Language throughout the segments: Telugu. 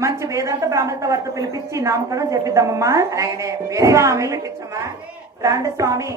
మంచి వేదాంత బ్రాహ్మణతో వారితో పిలిపించి నామకరణం చేపిద్దామమ్మా. స్వామి. రాండి స్వామి.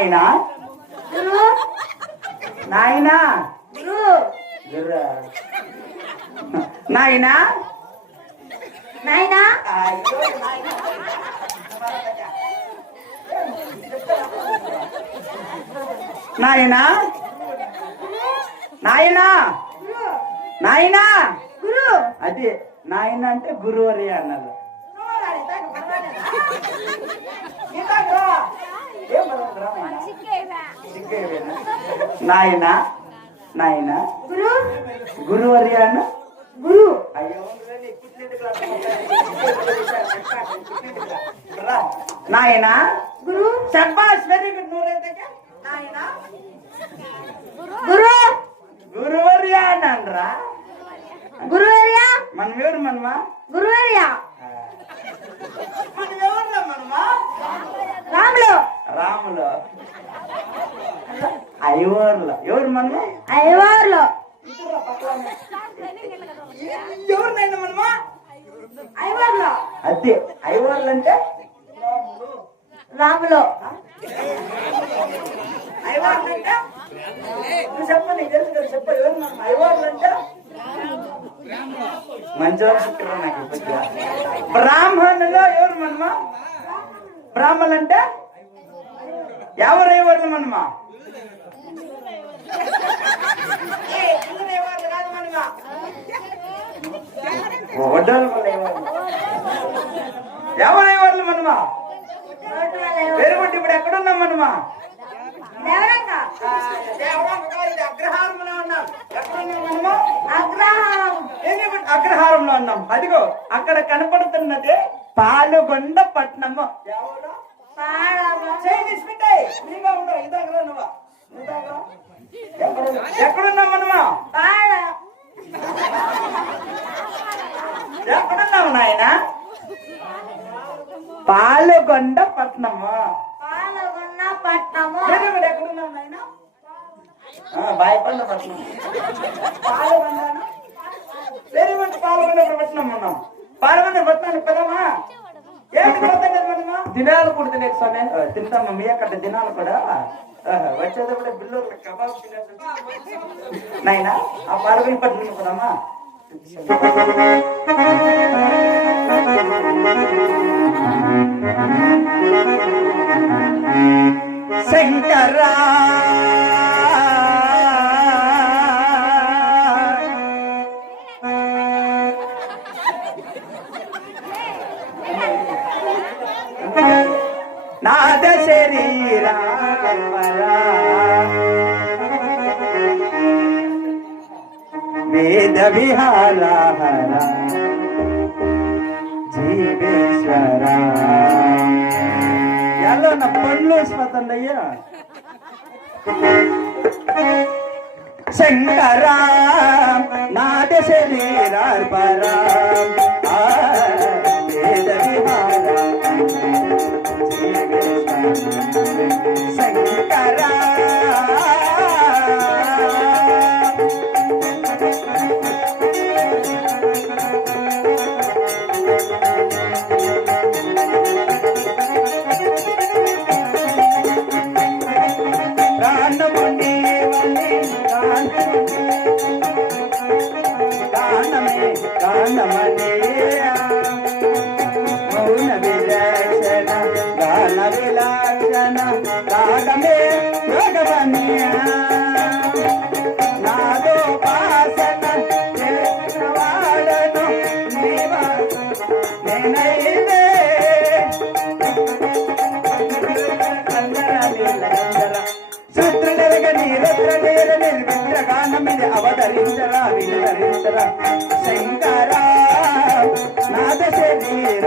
నాయనా? నాయనా. నాయనా? నాయనా. నాయనా. నాయనా? నాయనా? గురు. అది నాయన అంటే గురువరి అన్నారు. నాయన? నాయన? గురు? అన్న? గురు. అయ్యో నాయన గురు. శబ్బాష్ వెరీ గుడ్ నూరైతే నాయన? గురు. గురువర్య అని అనరా గురువర్యా. మనం ఎవరు మనమా? గురువర్యా మనం ఎవరు మనమా రాములు. ఐవర్లు. ఎవరు మనము? ఐవార్లు. ఎవరినైనా మనమా? ఐవార్లు. అదే ఐవర్లు అంటే? రాములు. ఐవర్లు అంటే? నువ్వు చెప్పు నీకు తెలుసు కదా చెప్పు ఎవరు మనం? ఐవర్లు అంటే? చెప్పారు నాకు. బ్రాహ్మణులో ఎవరు మనమా? బ్రాహ్మణులు అంటే? ఎవరు ఐవర్లు మనమా కాదు మనమా. గుడ్ ఇప్పుడు ఎక్కడున్నాం మనమా అగ్రహారంలో ఉన్నాం. ఎక్కడున్నాం మనము అగ్రహారం. అగ్రహారంలో ఉన్నాం. అదిగో అక్కడ కనపడుతున్నది పాలుగొండ పట్నము ఎవరు? పాడము చేయి నిస్మిటాయి నీగా ఉండవు. ఇదాగరా నువ్వు ఇదాగరా ఎక్కడున్నా- ఎక్కడున్నాం మనమా ఎక్కడున్నావు నాయన? పాలుగొండ పట్నము పాల్గొన్న పట్నము ఎక్కడున్నావు నాయన? బాయపండ పట్నం పాలుగొండను? వెరీ గుడ్ పాల్గొండ పట్నం ఉన్నాం పాల్గొండ పట్నానికి పదమా? దినాలు కూడా తినే స్వామి. తింటామా మీ అక్కడ దినాలు కూడా వచ్చేటప్పుడు బిల్లు కబాబ్ తినేసి నాయన ఆ పాల్గొని పట్నం పదమా శంకరా నాద శరీరా వేద విహార జీవేశ్వరా పళ్ళు వేసిపోతుంది అయ్యా శంకరా నాద శరీరా ఆ, అవతరించరా వినరించరా శంకర నాద శరీర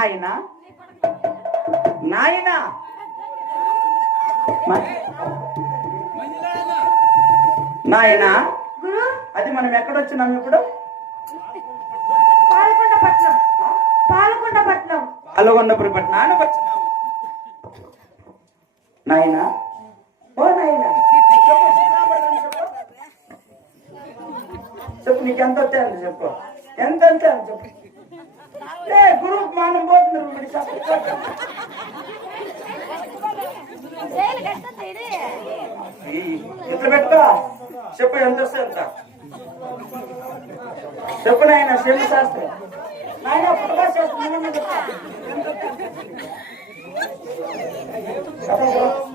నాయనా? నాయనా? నాయనా? అది మనం ఎక్కడొచ్చినాం ఇప్పుడు పాలకొండ పట్నం పాలకొండ పట్నం అలగొండపురి పట్టణానికి వచ్చినాము. నాయనా? ఓ నాయనా. చెప్పు నీకు ఎంత వచ్చాయని చెప్పు. ఎంత వచ్చాయని చెప్పు. ఏ గురువు మానం పోతుంది ఇప్పుడు చెప్పు. ఎంత వస్తే ఎంత చెప్పు నాయన శివ శాస్త్రం నాయన పుట్టగా శాస్త్రం ఏమన్నా చెప్పు. చెప్పు.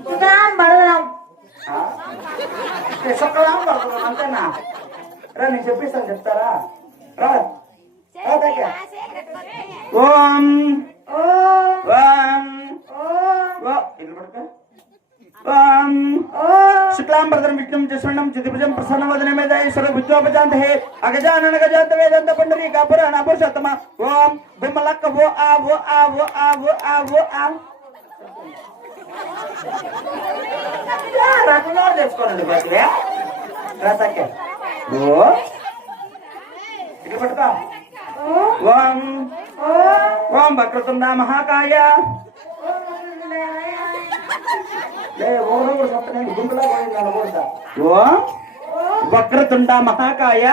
సుధాం బలరాం ఆ? ఏ, శుక్రవారం పడుతున్నాం అంతేనా రా నేను చెప్పిస్తాను చెప్తారా రా. ఓం. ఓం. ఓం. శుక్లాంబరధరం విష్ణుం చశ్వణం చితిభుజం ప్రసన్నవదనమే ఈశ్వర విద్యోపజాంత హే అగజానన గజాంత వేదంత పండరీ కాపురాణ పురుషోత్తమ. ఓం. బిమ్మలక్క ఓ ఆ ఓ ఆ ఓ ఆ ఓ ఆ ఓ ఆ. రకంగా తెచ్చుకోనండి ఓ. ఇటు పట్టుకో? ఓం. ఓం వక్రతుండ మహాకాయ. ఓం వక్రతుండ మహాకాయ.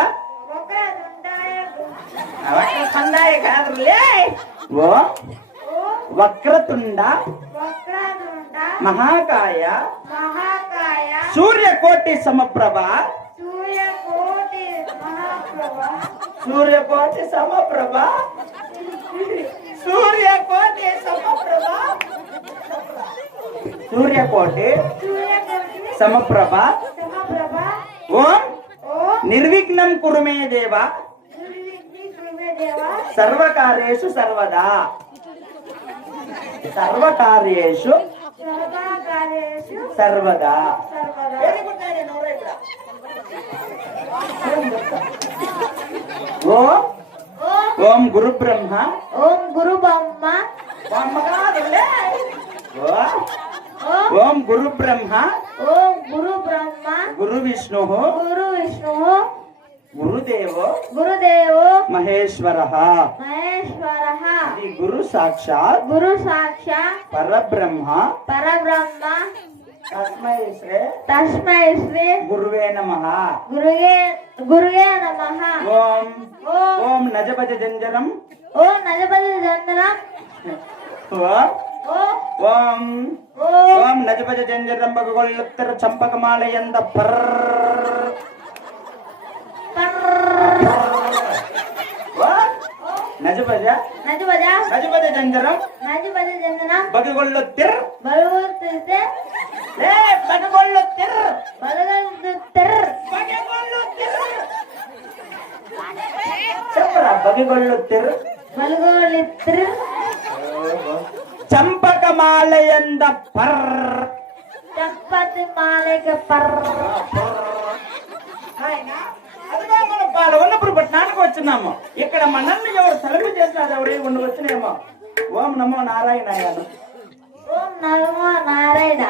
ఓ. వక్రతుండ మహాకాయ. మహాకాయ. సూర్యకోటి సమప్రభ. సూర్యకోటి మహాప్రభ సూర్యకోటి సమప్రభ. సూర్యకోటి సమప్రభ. సూర్యకోటి సమప్రభ. సమప్రభ ఓం నిర్విఘ్నం కురుమే దేవ. సర్వకార్యేషు సర్వదా. సర్వకార్యేషు సర్వదా. ఓం ఓం. ఓం గురు బ్రహ్మ ఓం గురు బ్రహ్మ ఓం. గురు బ్రహ్మ ఓం గురు బ్రహ్మ గురు విష్ణు. గురు విష్ణు. గురుదేవో. గురుదేవో. మహేశ్వర. మహేశ్వర. గురు సాక్షాత్. గురు సాక్షాత్. పరబ్రహ్మ. పరబ్రహ్మ. తస్మై శ్రీ తస్మై శ్రీ గురువే నమ. గురుగే గురుగే నమః. ఓం. ఓం. నజపజ జంజరం ఓం నజపతి చంద్రం ఓం. ఓం. నజపజ జంజరం బగగొళ్ళుత్తర చంపకమాలయంద పర్ ఓం నజపజ నజపజ నజపజ జంజరం నజపతి చంద్రం బగగొళ్ళుత్తిర్ బలుగుర్తితే లే బగగొళ్ళుత్తిర్ బలుగుర్తిర్ బగగొళ్ళుత్తిర్ చెప్పరా బగగొళ్ళుత్తిర్ బలుగోళిత్ర్ చంపకమాలయంద పర్. చప్పతి మాలిక పర్. అదిగో మనం పాలు ఉన్నప్పుడు పట్టణానికి వచ్చినాము. ఇక్కడ మనల్ని ఎవరు తలుపు చేసినారు ఎవరు ఉండి వచ్చినేమో ఓం నమో నారాయణాయ. ఓం నమో నారాయణ.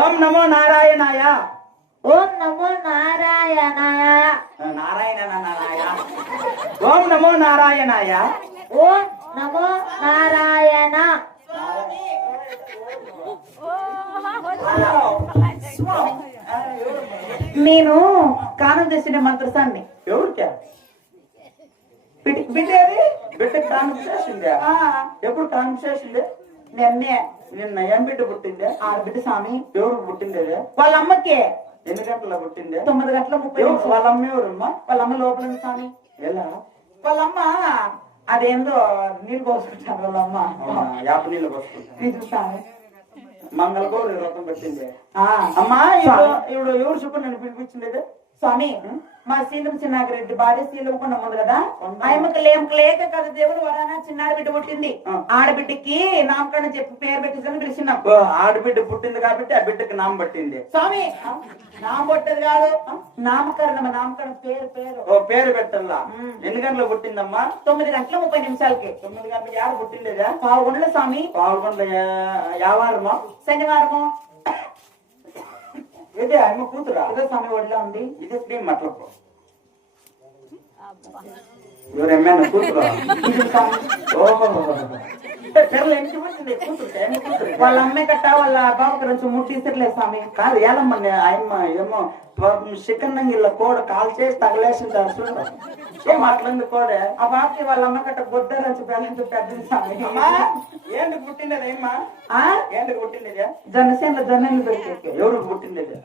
ఓం నమో నారాయణాయ. ఓం నమో నారాయణాయ. నారాయణ నారాయణ ఓం నమో నారాయణాయ. ఓం నమో నారాయణ. నేను కానం చేసిన మంత్రసాన్ని ఎవరికా? బిడ్డ బిడ్డేది బిడ్డకి కాన్ఫిసేషన్దే ఎప్పుడు కాన్ఫిసేషన్దే నిన్నే నిన్న ఏం బిడ్డ పుట్టిందే ఆడబిడ్డ స్వామి. ఎవరికి పుట్టిందేదే వాళ్ళ అమ్మకే. ఎన్ని గంటల పుట్టిందే తొమ్మిది గంటల ముప్పై ఎవరు-. వాళ్ళ అమ్మ ఎవరమ్మా? వాళ్ళ అమ్మ లోపల స్వామి. ఎలా? వాళ్ళ అమ్మ అదేందో నీళ్ళు పోసుకుంటారు వాళ్ళ అమ్మ. అవునా? యాప నీళ్ళు పోసుకుంటా ఇది స్వామి. మంగళగౌరి వ్రతం పెట్టింది. అమ్మా ఇప్పుడు ఎవరు చెప్పు నన్ను పిలిపించింది స్వామి మా సీలం చిన్నాగిరెడ్డి భార్య సీలం కొండ ఉంది కదా? ఆయమ్మకి లేమకు లేక కదా దేవుడు వడాన చిన్నాడు బిడ్డ పుట్టింది. ఆడబిడ్డకి నామకరణం చెప్పి పేరు పెట్టేసని పిలిచినాం. ఆడబిడ్డ పుట్టింది కాబట్టి ఆ బిడ్డకి నామ పట్టింది. స్వామి నామ పుట్టదు కాదు. నామకరణం నామకరణం పేరు పేరు. ఓ పేరు పెట్టల్లా? ఉమ్. ఎన్ని గంటలకు పుట్టిందమ్మా? తొమ్మిది గంటల ముప్పై నిమిషాలకి. తొమ్మిది గంటలకు యాడ పుట్టిండేదా? పావుగొండల స్వామి. పాల్గొండ యావారమా? శనివారము. ఇదే అమ్మ కూతురా? ఇదో స్వామి ఒడిలో ఉంది. ఇది శ్రీ మట్లపు ఎవరు ఏమైనా కూతురా? పిల్లలు వాళ్ళ అమ్మాయి కట్ట వాళ్ళ బాబుకి ముట్టిసర్లే స్వామి. కాదు ఏలమ్మ ఆయమ్మ ఏమో చికెన్ ఇలా కోడ కాల్ చేసి తగలేసింది చూడ. ఏం అట్లంది కోడే? ఆ బాబుకి వాళ్ళ అమ్మ కట్ట రంచు బెల్లంతో పెద్దది స్వామి. ఏంటి పుట్టిండేది ఏంటి పుట్టిండేది జనసేన జొన్నలు దొరికేది ఎవరు పుట్టిండేది